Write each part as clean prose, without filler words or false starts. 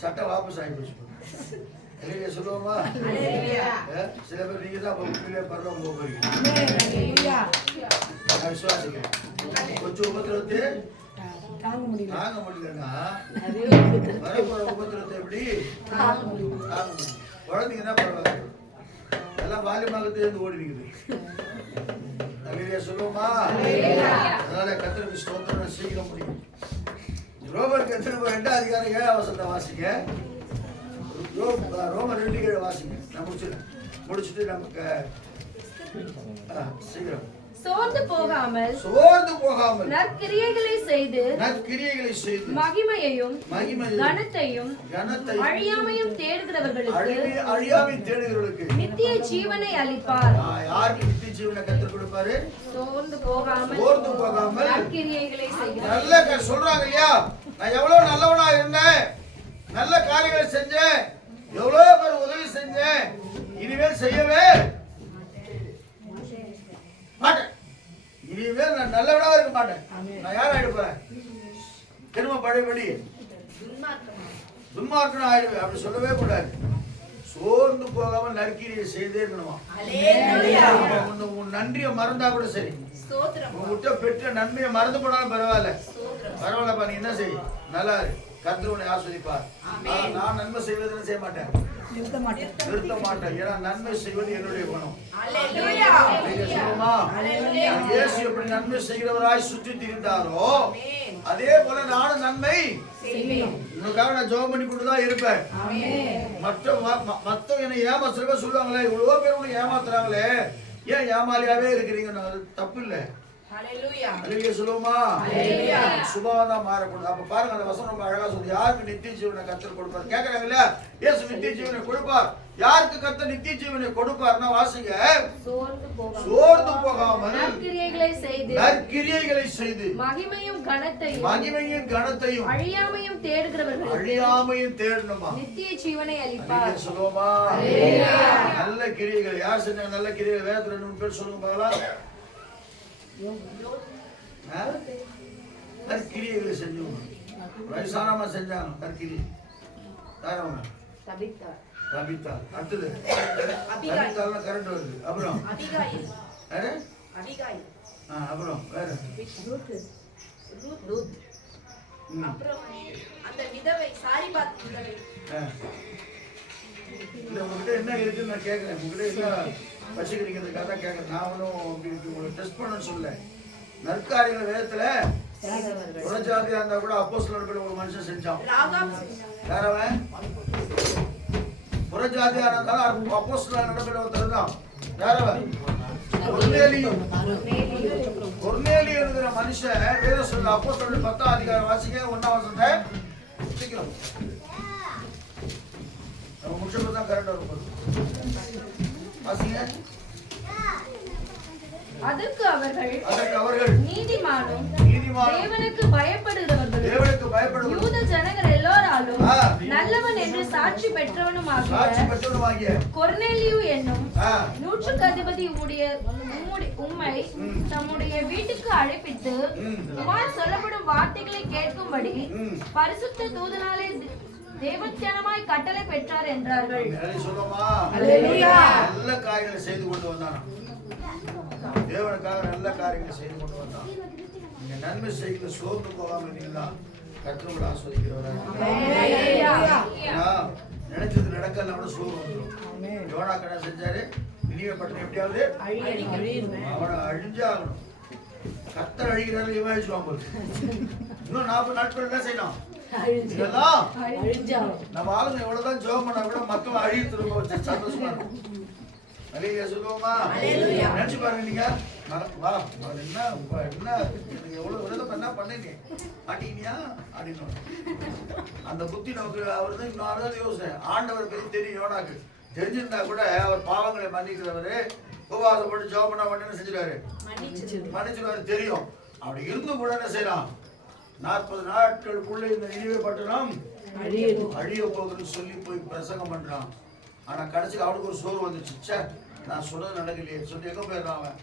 சட்டை வாபஸ் ஆகி போச்சு. சொல்லுவோமா? சில பேர் நீங்க தான் பரவாயில்ல போக போறீங்க. விசுவாசிக்கிறேன். கொஞ்சம் உபத்திரத்தை தாங்க முடியலன்னா வரப்போற உபத்திரத்தை எப்படி தாங்க முடியும்? குழந்தைங்கன்னா பரவாயில்ல, எல்லாம் வாலியமாக இருந்து ஓடி இருக்குது. சொல்லுவோமா? அதனால கர்த்தருக்கு ஸ்தோத்திரம். சீக்கிரம் முடியும். ரோமர் 2 அதிகாரம் 7 வசனத்தை வாசிங்க. ரோமர் 2:7 வாசிங்க. நான் முடிச்சுட்டு நமக்கு சீக்கிரம். சோர்ந்து போகாமல் நற்கிரியைகளை செய்து மகிமையையும் கனத்தையும் அழியாமையும் தேடுகிறவர்களுக்கு நித்திய ஜீவனை அளிப்பார். யாருக்கு நித்திய ஜீவனை கர்த்தர் கொடுப்பாரு? சோர்ந்து போகாமல் நற்கிரியைகளை செய்கிறார். நல்ல சொல்றாங்க இல்லையா, நான் எவ்வளவு நல்லவனா இருந்தேன், நல்ல காரியங்களை செஞ்சேன், எவ்வளவு பேர் உதவி செஞ்சேன், இனிமேல் செய்யவே மாட்டேன், இனிமேல் நான் நல்லவனாக இருக்க மாட்டேன், நான் யார் ஆயிடுப்பேன், திரும்ப பழையபடி துன்மார்க்கன் ஆயிடுவேன். அப்படி சொல்லவே கூடாது. சோர்ந்து போகாம நற்கிரியை செய்தே இருக்கணுமா? உன் நன்றியை மறந்தா கூட சரி, உங்ககிட்ட பெற்ற நன்மையை மறந்து போனாலும் பரவாயில்ல, பரவாயில்லப்பா, நீ என்ன செய், நல்லா இருக்கு, கர்த்தர் உன்னை ஆஸ்வதிப்பார். நான் நன்மை செய்வதுன்னு செய்ய மாட்டேன், நிறுத்த மாட்டேன். ஏன்னா நன்மை செய்வது என்னுடைய குணம். இயேசு எப்படி நன்மை செய்கிறவராய் சுற்றி திரிந்தாரோ அதே போல நானும் நன்மை உனக்காக நான் ஜெபம் பண்ணி கொண்டுதான் இருப்பேன். மற்ற என்னை ஏமாத்துறவங்க சொல்லுவாங்களே, இவ்வளவு பேர் உன்னை ஏமாத்துறாங்களே, ஏன் ஏமாலியாவே இருக்கிறீங்க? தப்பு இல்லை. சொல்லுவோமா? சுபாவம் மாறக்கூடாது. அப்ப பாருங்க, அந்த வசனம் ரொம்ப அழகா சொல்லுது. யாருக்கு நித்திய ஜீவனை கர்த்தர் கொடுப்பார் கேட்கறாங்கல்ல, இயேசு நித்திய ஜீவனை கொடுப்பார். யாருக்கு கர்த்தர் நித்திய ஜீவனை கொடுப்பார்னா வாசிங்க. சோர்ந்து போகாமல் நற்கிரியைகளை செய்து மகிமையும் கனத்தையும் அழியாமையும் தேடணுமா? நித்திய ஜீவனை அளிப்பார். சொல்லுவோமா? நல்ல கிரியைகள் யார் செஞ்சாங்க? நல்ல கிரியைகள் வேதத்துல 2 பேர் சொல்லுங்க பார்க்கலாம். கிரியைகளை செஞ்சவங்க, வயசானமா செஞ்சாங்க நற்கிரி. தபித்தா அடுத்தது கரண்ட் வருது. அப்புறம் அப்புறம் வேற உங்ககிட்ட என்ன இருக்குன்னு நான் கேட்கறேன். உங்ககிட்ட என்ன வச்சுக்கிறீங்கிறதுக்காக தான் கேட்கறேன். நான் ஒன்றும் உங்களுக்கு டெஸ்ட் பண்ண சொல்ல. நற்காரியங்கள் வேதத்துல புறஜாதியா இருந்தா கூட அப்போஸ்தலர்கள் ஒரு மனுஷன் செஞ்சான். யாரவன்? புறஜாதியா இருந்தாலும் அப்போஸ்தலர் நடப்பில் ஒருத்தர் தான். யாரவன்? கொர்நேலி என்கிற மனுஷன் வேதம் சொல்ல. அப்போஸ்தலர் 10ஆம் அதிகாரம் வாசிங்க 1ஆம் வசனத்தை சீக்கிரம். நம்ம முடிச்சப்ப தான் கரெக்டா இருக்கும். வாசிங்க. அதற்கு அவர்கள் நீதிமானும் தேவனுக்கு பயப்படுகிறவர்களும் யூத ஜனங்கள் எல்லோராலும் நல்லவன் என்று சாட்சி பெற்றவனுமாகிய கொர்நேலியு என்னும் 100க்கு அதிபதி உம்மை தம்முடைய வீட்டுக்கு அழைப்பித்து உம்மால் சொல்லப்படும் வார்த்தைகளை கேட்கும்படி பரிசுத்த தூதனாலே தேவத்தியானமாய் கட்டளை பெற்றார் என்றார்கள். நல்ல காரியங்களை செய்து கொண்டு வந்தானா? தேவனுக்காக நல்ல காரியங்களை செய்து கொண்டு வந்தான். நீங்க நன்மை செய்யல சோர்ந்து போகாம இருந்தீங்களா? கர்த்தர் ஆஸ்வதிக்கிறவராக. நினைச்சது நடக்கல கூட சோறு வந்துடும். யோனா என்ன செஞ்சாரு? நினிவே பட்டணம் எப்படியாவது அவனை அழிஞ்சாகணும். கர்த்தர் அழிக்கிறாரு இவன் அழிச்சுவான் போது. இன்னும் 40 நாட்கள் என்ன செய்யணும்? இதெல்லாம் நம்ம ஆளுங்க எவ்வளவுதான் ஜெபம் பண்ணா கூட மக்கள் அழிய திரும்ப வச்சு சந்தோஷமா இருக்கும். அலையா சொல்லுவோமா? நினைச்சு பாருங்க நீங்க. வா என்ன நீங்க எவ்வளவு விரதம் என்ன பண்ணீங்க மாட்டீங்கயா அப்படின்னு அந்த புத்தி நமக்கு அவர் தான் இன்னும் யோசனை. ஆண்டவர் பத்தி தெரியும் யோனாக்கு. தெரிஞ்சிருந்தா கூட அவர் பாவங்களை மன்னிக்கிறவரு உபவாசம் போட்டு ஜெபம் பண்ண மாட்டேன்னு செஞ்சிருவாரு, மன்னிச்சிருவாரு தெரியும். அப்படி இருந்தும் கூட என்ன செய்யலாம்? 40 நாட்களுக்குள்ள இந்த நினைவே பட்டணம் அழிய போகுதுன்னு சொல்லி போய் பிரசங்கம் பண்றான். ஆனா கடைசியில் அவனுக்கு ஒரு சோறு வந்துச்சு. நான் சொன்னது நடக்கலையே சொல்லி எங்க போயிடுறான் அவன்.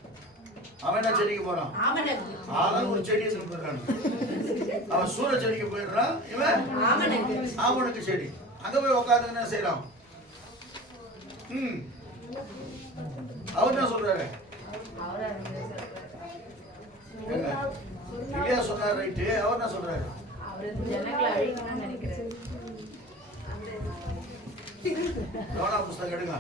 அவன் என்ன செடிக்கு போறான்? ஆளும் ஒரு செடியை சொல்லி போயிடுறான். அவன் சூர செடிக்கு போயிடுறான். இவன் ஆமனுக்கு செடி. அங்க போய் உட்காந்து என்ன செய்யறான்? அவர் என்ன சொல்றாரு? இல்லையா சொன்னாரு ரைட்டு. அவர் என்ன சொல்றாரு? யோனா புஸ்தகம் எடுங்க.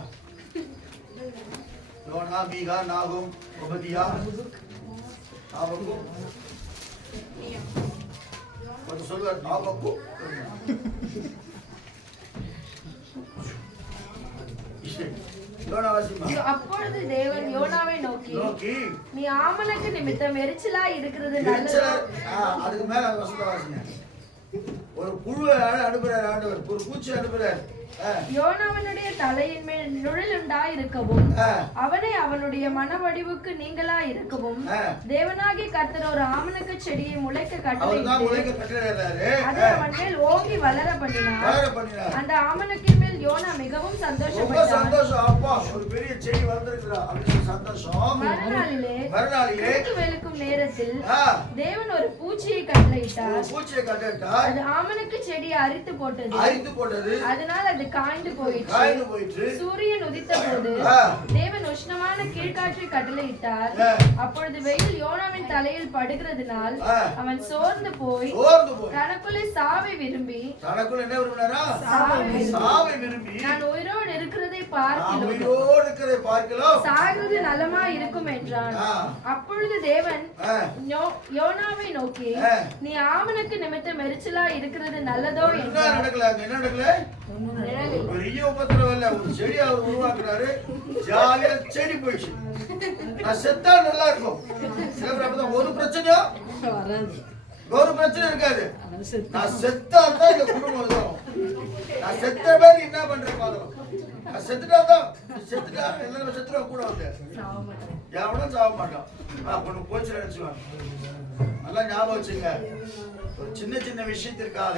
யோனா, மீகா, நாகும், ஒபதியா, ஆபக்கும் கொஞ்சம் சொல்லுவார். ஆபக்கும் அப்பொழுது தேவன் யோனாவை நோக்கி நீ ஆமனுக்கு நிமித்தம் எரிச்சலா இருக்கிறது நல்லதா? அதுக்கு மேல வசந்தவாசிங்க ஒரு புழுவை அனுப்புறாரு ஆண்டவர். ஒரு பூச்சி அனுப்புறாரு. யோனாவனுடைய தலையின் மேல் நுழலுண்டா இருக்கவும் அவனை அவனுடைய மனவடிவுக்கு நீங்களா இருக்கவும் தேவனாகிய கர்த்தர் ஒரு ஆமணக்கு செடியை முளைக்க கட்டளையிட்டு அதை அவன் மேல் ஓங்கி வளர பண்ணினார். அந்த ஆமணக்கின் மேல் யோனா மிகவும் சந்தோஷப்பட்டான். மறுநாளிலே வெளுக்கும் நேரத்தில் தேவன் ஒரு பூச்சியை கட்டளையிட்டார். அது ஆமணக்கு செடியை அரித்து போட்டது. அதனால் அது காய்ந்து போயிற்று. சூரியன் உதித்த போது தேவன் உஷ்ணமான கீழ்காற்றை கட்டளையிட்டார். அப்பொழுது வெயில் யோனாவின் தலையில் படுகிறதுனால் அவன் சோர்ந்து போய் தனக்குள்ளே சாவை விரும்பி நான் உயிரோடு இருக்கிறதை பார்க்கலாம் சாகிறது நலமா இருக்கும் என்றான். அப்பொழுது தேவன் யோனாவை நோக்கி நீ ஆமனுக்கு நிமித்தம் எரிச்சலா இருக்கிறது நல்லதோ என்றார். பெரிய உபத்திரம் இல்ல. ஒரு செடி அவர் உருவாக்குறாரு. ஜாலியா செடி போயிடுச்சு. நான் செத்தா நல்லா இருக்கும். ஒரு பிரச்சனை இருக்காது. நான் செத்தா தான் இந்த குடும்பம் இருக்கும். நான் செத்த பேர் என்ன பண்றேன் பாக்கலாம். நான் செத்துட்டா எல்லாரும் செத்துருவா கூட வந்து எவனும் சாக மாட்டான். பொண்ணு போச்சு நினைச்சுவாங்க. நல்லா ஞாபகம் வச்சுங்க. ஒரு சின்ன விஷயத்திற்காக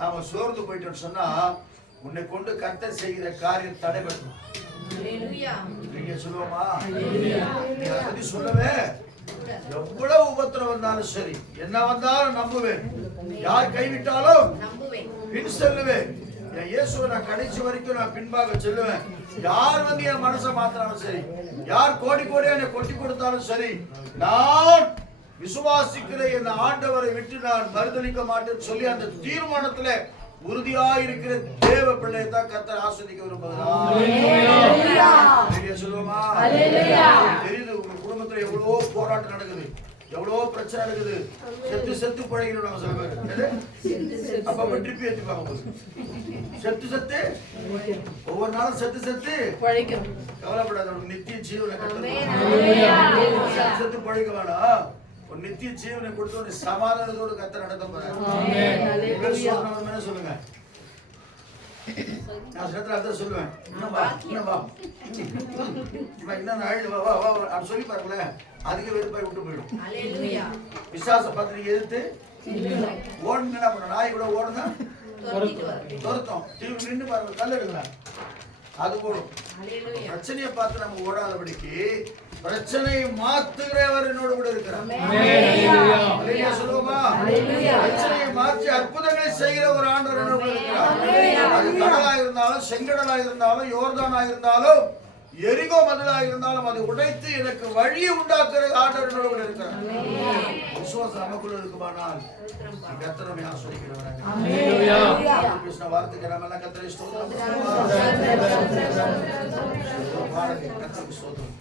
நாம சோர்ந்து போயிட்டோம்னு சொன்னா உன்னை கொண்டு கர்த்தர் செய்கிற காரியம் தடைபடும். நீங்க சொல்லுவோமா? பத்தி சொல்லவே எவ்வளவு உபத்திரம் வந்தாலும் சரி, என்ன வந்தாலும் நம்புவேன். யார் கைவிட்டாலும் பின் செல்லுவேன். என் இயேசுவை நான் கடைசி வரைக்கும் நான் பின்பாக செல்லுவேன். யார் வந்து என் மனசை மாத்தினாலும் சரி, யார் கோடியா என்னை கொட்டி கொடுத்தாலும் சரி, நான் விசுவாசிக்கிற என் ஆண்டவரை விட்டு நான் மறுதளிக்க மாட்டேன்னு சொல்லி அந்த தீர்மானத்துல உறுதியா இருக்கிற தேவ பிள்ளையை தான் கர்த்தர் ஆஸ்வதிக்க விரும்புகிறார். சொல்லுவோமா? தெரியுது உங்க குடும்பத்துல எவ்வளவோ போராட்டம் நடக்குது, எவ்வளவோ பிரச்சனை நடக்குது. செத்து பழகிறோம் நம்ம சில பேர். அப்ப ட்ரிப் ஏற்றிப்பாங்க. செத்து ஒவ்வொரு நாளும் செத்து கவலைப்படாத. நித்திய ஜீவனை செத்து பழக வேணாம். ஒரு நித்திய ஜீவனை கொடுத்து சமாதானத்தோடு கர்த்தர் நடத்த போறாரு. சொல்லுங்க. நான் சிலத்துல சொல்லுவேன். சொல்லி பாருங்களேன். அதிக வெறுப்பாய் விட்டு போயிடும். விசுவாச பத்திரிகை எதிர்த்து ஓடுங்க. என்ன பண்ண நாய் கூட ஓடுங்க துரத்தம். டிவி நின்று பாருங்க. கல் எடுக்கலாம். அது போடும். பிரச்சனையை பார்த்து நம்ம ஓடாதபடிக்கு பிரச்சனையை மாத்துகிறவர் என்னோடு கூட இருக்கிறார். சொல்லுவோமா? பிரச்சனையை மாற்றி அற்புதங்களை செய்கிற ஒரு ஆண்டவர் என்னோடு கூட இருக்கிறார். அது கடலா இருந்தாலும், செங்கடலா இருந்தாலும், யோர்தானா இருந்தாலும், எரிகோ மதிலாக இருந்தாலும் அதை உடைத்து எனக்கு வழியை உண்டாக்குற ஆண்டவர் கூட இருக்கிறார். விசுவாசம் நமக்குள்ள இருக்குமானால் கர்த்தரை ஆசீர்வதிக்கிறவராக. கிருஷ்ண வார்த்தைக்கு நம்ம எல்லாம் கர்த்தரை ஸ்தோத்திரம். கர்த்தருக்கு ஸ்தோத்திரம்.